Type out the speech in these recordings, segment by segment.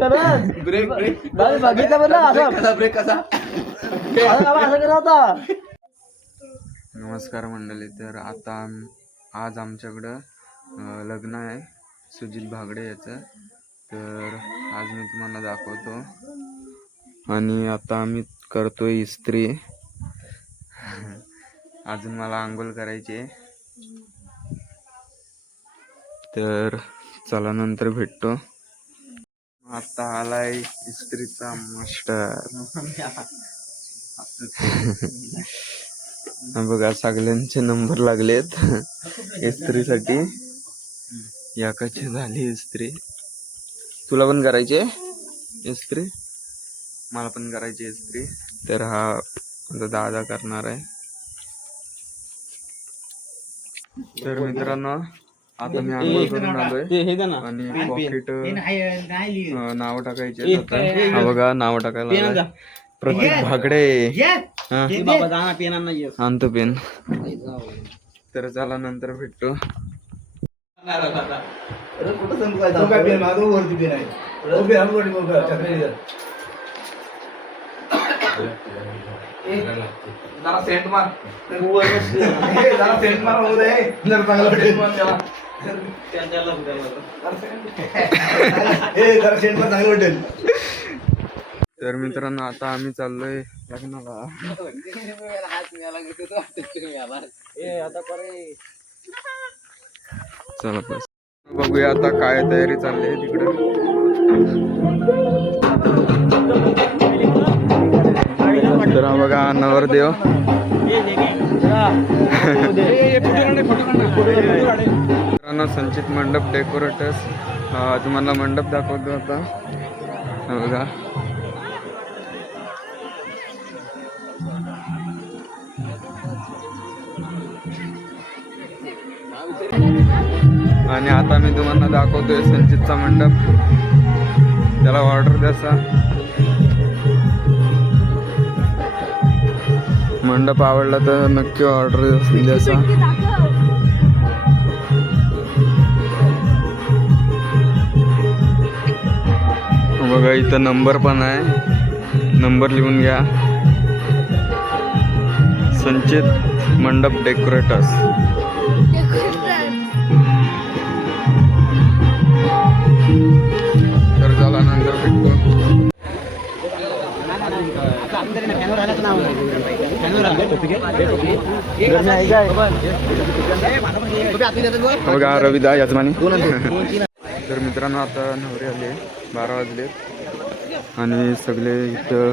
Break break बघितलं बरं असं ब्रेक कसा असं करत होता. नमस्कार मंडळी. तर आता आज आमच्याकडं लग्न आहे सुजित भागडे याचं. तर आज मी तुम्हाला दाखवतो. आणि आता आम्ही करतोय इस्त्री. अजून मला आंघोळ करायची आहे. तर चला नंतर भेटतो. आता आलाय इस्त्रीचा मास्टर. बघा सगळ्यांचे नंबर लागलेत इस्त्रीसाठी. याकाची झाली इस्त्री. तुला पण करायची आहे इस्त्री? मला पण करायची इस्त्री. तर हा आता दादा करणार आहे. तर मित्रांनो आता मी आंघोळ करून आलोय आणि पॉकेट नाव टाकायचे. हा बघा नाव टाकायला प्रतीक भागडे. आणतो पेन. तर चला नंतर भेटतो. जरा सेंट मार जरा सेंट मार होऊ दे. जरा चांगला भेटेल पण त्याला जरा सेंट मार चांगलं भेटेल. तर मित्रांनो आता आम्ही चाललोय लग्नाला. चला बस बघूया आता काय तयारी चालली आहे तिकडे. तर हा बघा नवरदेव. मित्रांनो संचित मंडप डेकोरेटर्स. तुम्हाला मंडप दाखवतो आता. हा बघा आणि आता मी तुम्हाला दाखवतोय संचितचा मंडप. त्याला ऑर्डर द्यायचा. मंडप आवडला तर नक्की ऑर्डर द्यायचा. बघा इथं नंबर पण आहे. नंबर लिहून घ्या. संचित मंडप डेकोरेटर्स. तर चला नंतर भेटतो. बघा रविदा याजमानी. तर मित्रांनो आता नवरे आले. 12 वाजले आणि सगळे इथं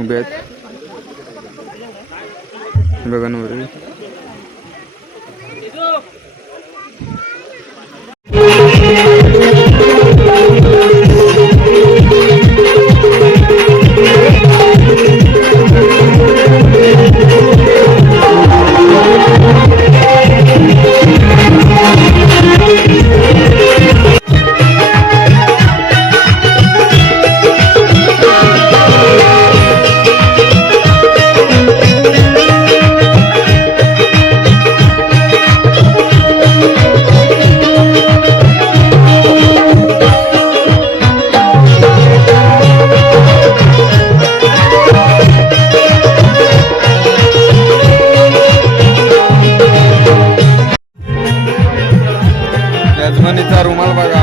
उभे आहेत. बघा नवरे. यजमानीचा रुमाल बघा.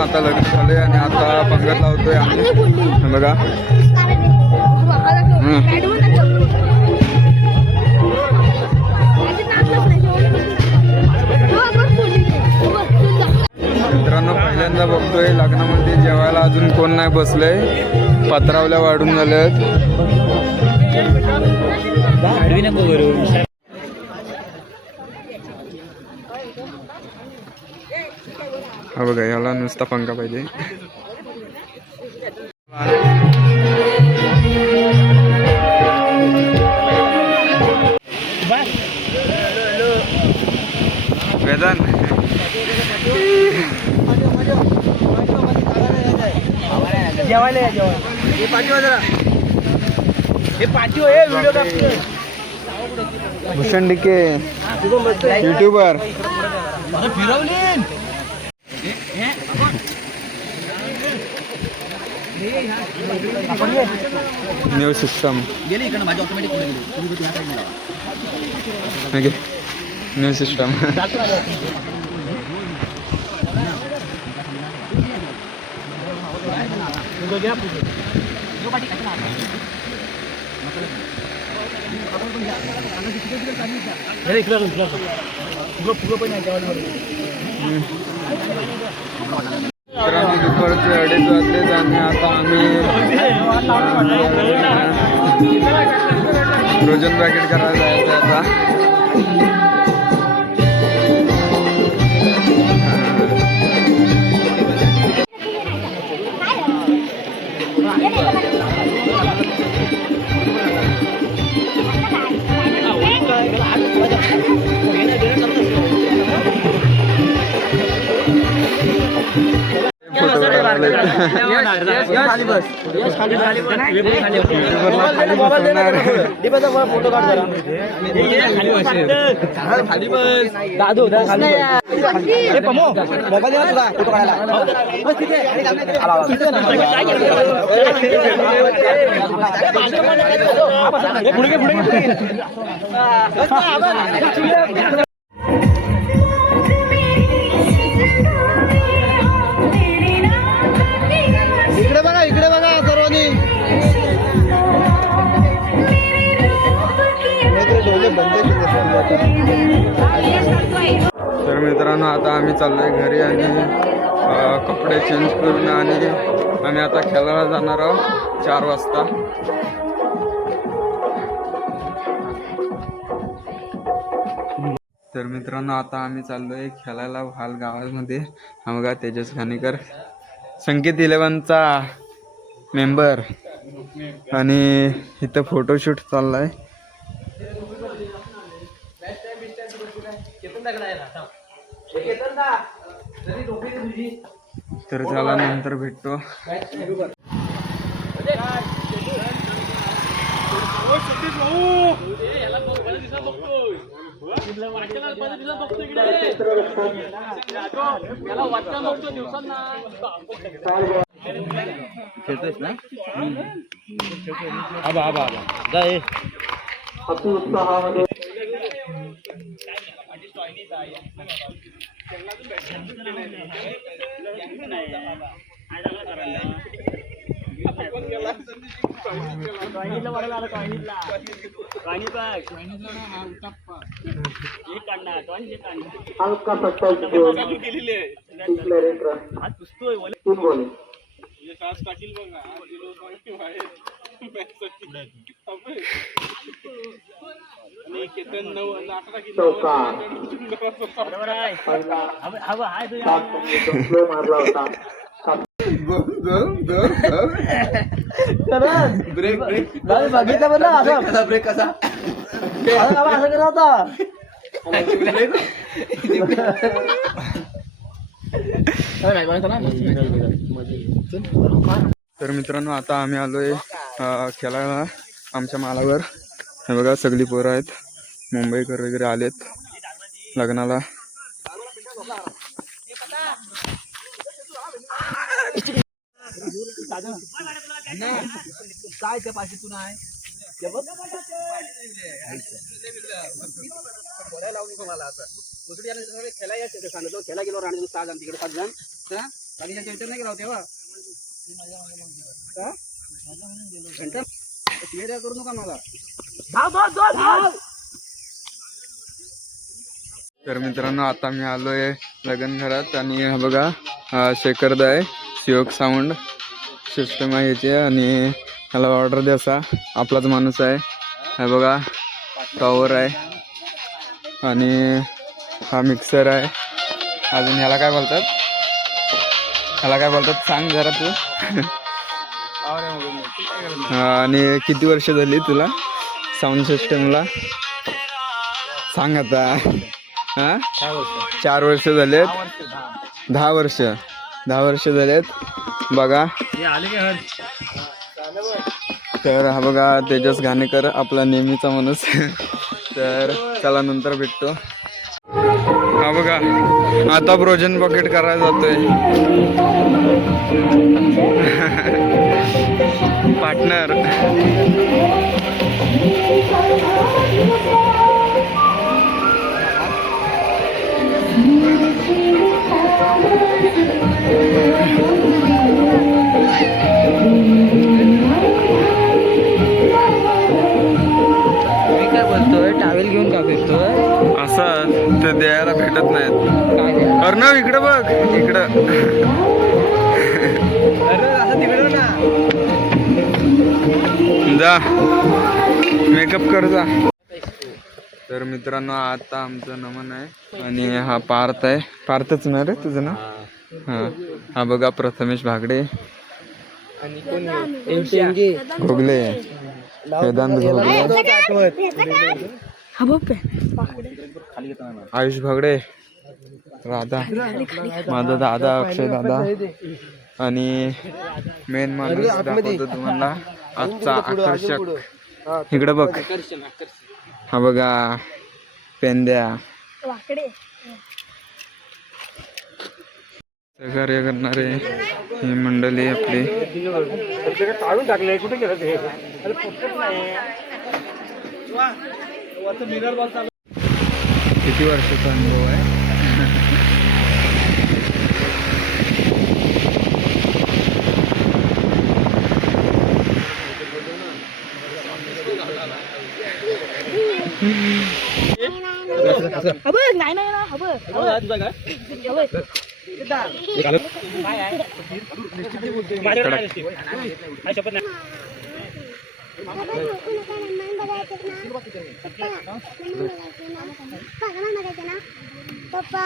आता लग्न झालंय आणि आता पंगत लावतोय आम्ही. बघा मित्रांनो, पहिल्यांदा बघतोय लग्नामध्ये जेवायला अजून कोण नाही बसलंय. पत्रावल्या वाढून झाल्यात. हा बघा, याला नुसता पंखा पाहिजे. वेदांत जेवायला हे पाठीवर जरा, हे पाठीवर हे व्हिडिओ काढतोय. Bhushan decay YouTuber. New system new system. मित्रांनो, दुपारचे 2:30 वाजलेत आणि आता आम्ही फ्रोजन पॅकेट करायला जायचं आता. फोटो काढ जरा. दादू मोबाईल तुला फोटो काढायला. इकडे बघा सर्वांनी. तर मित्रांनो आता आम्ही चाललोय घरी आणि कपडे चेंज करून आणि आम्ही आता खेळायला जाणार आहोत 4 वाजता. तर मित्रांनो आता आम्ही चाललोय खेळायला भाल गावामध्ये. हा बघा तेजस खानेकर संकेत 11चा मेंबर आणि इथं फोटोशूट चाललाय. तर चला नंतर भेटतो. खेळतोयस ना? आबा आबा आबा जाय. ब्रेक ब्रेक बघितलं बरं असं ब्रेक कसा असं करत होता. तर मित्रांनो आता आम्ही आलोय खेळायला आमच्या मालावर. हे बघा सगळी पोरं आहेत, मुंबईकर वगैरे आलेत लग्नाला. काय त्या पाशीतून आहे खेळा गेलो राणी 6 जण तिकडे 5 जण राणीच्या विचार नाही केला तेव्हा करू नका मला. तर मित्रांनो आता मी आलोय लग्न घरात आणि हा बघा शेखरदा आहे, सिओक साऊंड सिस्टम आहे याची आणि ह्याला ऑर्डर द्यायचा आपलाच माणूस आहे. हा बघा टॉवर आहे आणि हा मिक्सर आहे. अजून ह्याला काय बोलतात, ह्याला काय बोलतात सांग जरा तू. आणि किती वर्ष झाली तुला साऊंड सिस्टमला सांग आता. हा 4 वर्ष झालेत. 10 वर्ष झालेत बघा. तर हा बघा तेजस घाणेकर आपला नेहमीचा माणूस. तर चला नंतर भेटतो. हा बघा आता ब्रोजन बकेट करायला जातोय पार्टनर. मी काय बोलतोय टावेल घेऊन का फिरतोय असं ते द्यायला भेटत नाहीत. अर्णव इकडे बघ इकडं. असं तिकडं ना जा मेकअप कर जा. तर मित्रांनो आता आमचं नमन आहे आणि हा पार्थ आहे. पार्थच ना रे तुझं नाव. हा हा बघा प्रथमेश भागडे, घोगले, वेदांत घोगले, आयुष भागडे, राधा, माझा दादा अक्षय दादा आणि मेन माणूस दाखवतो तुम्हाला आजचा आकर्षक. इकडे बघ हा बघा पेंद्या. सहकार्य करणारे ही मंडळी आपली. किती वर्षाचा अनुभव आहे. नाही नाही ना हवं पप्पा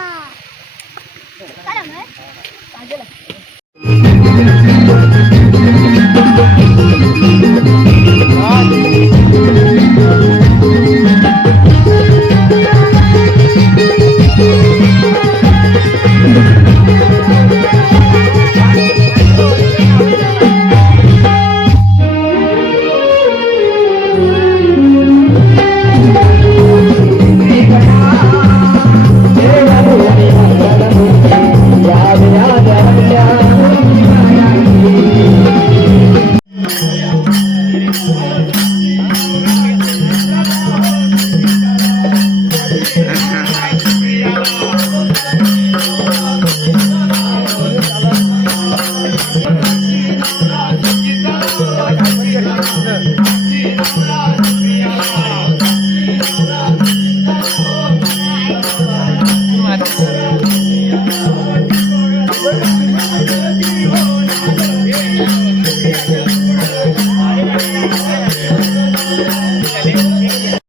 Thank you.